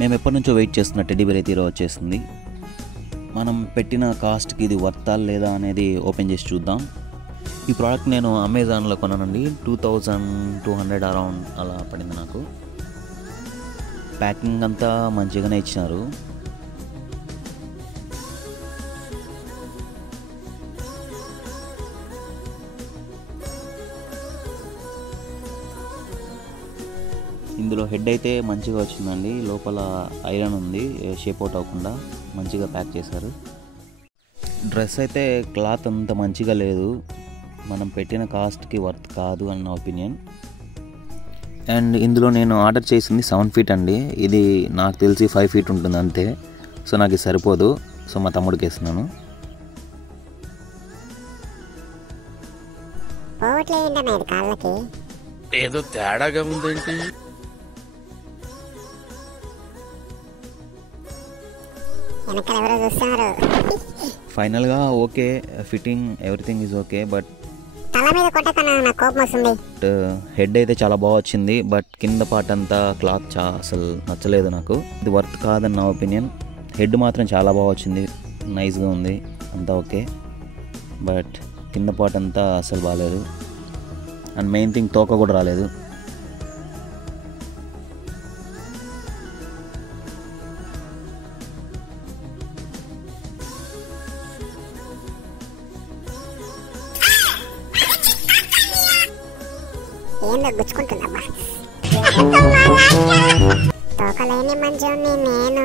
మేము ఎప్పటి నుంచో వెయిట్ చేస్తున్న టెడ్డీ బేర్ అయితే ఈరోజు వచ్చేసింది. మనం పెట్టిన కాస్ట్కి ఇది వర్తా లేదా అనేది ఓపెన్ చేసి చూద్దాం. ఈ ప్రోడక్ట్ నేను అమెజాన్లో కొన్నానండి. 2200 అరౌండ్ అలా పడింది నాకు. ప్యాకింగ్ అంతా మంచిగానే ఇచ్చినారు. ఇందులో హెడ్ అయితే మంచిగా వచ్చిందండి. లోపల ఐరన్ ఉంది, షేప్ అవుట్ అవ్వకుండా మంచిగా ప్యాక్ చేశారు. డ్రెస్ అయితే క్లాత్ అంత మంచిగా లేదు. మనం పెట్టిన కాస్ట్కి వర్త్ కాదు అని నా ఒపీనియన్. అండ్ ఇందులో నేను ఆర్డర్ చేసింది 7 feet అండి. ఇది నాకు తెలిసి 5 feet ఉంటుంది అంతే. సో నాకు ఇది సరిపోదు. సో మా తమ్ముడికి వేస్తున్నాను. ఏదో తేడాగా ఉందేంటి? ఫైనల్గా okay, fitting everything is okay. But head అయితే చాలా బాగా వచ్చింది. బట్ కింద పార్ట్ అంతా క్లాత్ అసలు నచ్చలేదు నాకు. ఇది వర్త్ కాదని నా ఒపీనియన్. హెడ్ మాత్రం చాలా బాగా వచ్చింది, నైస్గా ఉంది, అంతా ఓకే. బట్ కింద పార్ట్ అంతా అసలు బాగాలేదు. అండ్ మెయిన్ థింగ్ తోక కూడా రాలేదు. ఏందో గుచ్చుకుంటుందమ్మా. తోకలేని మంచోని నేను